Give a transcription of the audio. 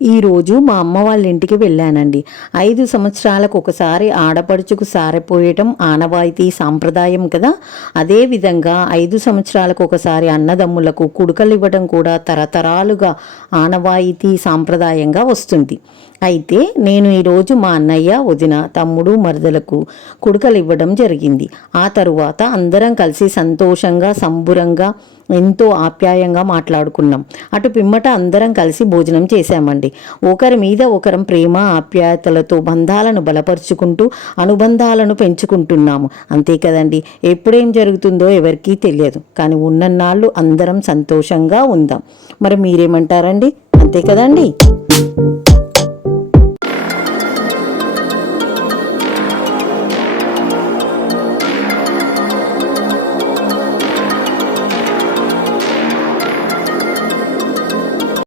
ఈరోజు మా అమ్మ వాళ్ళ ఇంటికి వెళ్ళానండి. ఐదు సంవత్సరాలకు ఒకసారి ఆడపడుచుకు సారిపోయటం ఆనవాయితీ సాంప్రదాయం కదా. అదేవిధంగా ఐదు సంవత్సరాలకు ఒకసారి అన్నదమ్ములకు కుడుకలు ఇవ్వడం కూడా తరతరాలుగా ఆనవాయితీ సాంప్రదాయంగా వస్తుంది. అయితే నేను ఈరోజు మా అన్నయ్య వదిన తమ్ముడు మరదలకు కుడుకలు ఇవ్వడం జరిగింది. ఆ తరువాత అందరం కలిసి సంతోషంగా సంబురంగా ఎంతో ఆప్యాయంగా మాట్లాడుకున్నాం. అటు పిమ్మట అందరం కలిసి భోజనం చేశామండి. ఒకరి మీద ఒకరం ప్రేమ ఆప్యాయతలతో బంధాలను బలపరుచుకుంటూ అనుబంధాలను పెంచుకుంటున్నాము. అంతే కదండి ఎప్పుడేం జరుగుతుందో ఎవరికీ తెలియదు. కానీ ఉన్నన్నాళ్ళు అందరం సంతోషంగా ఉందాం. మరి మీరేమంటారండి? అంతే కదండి?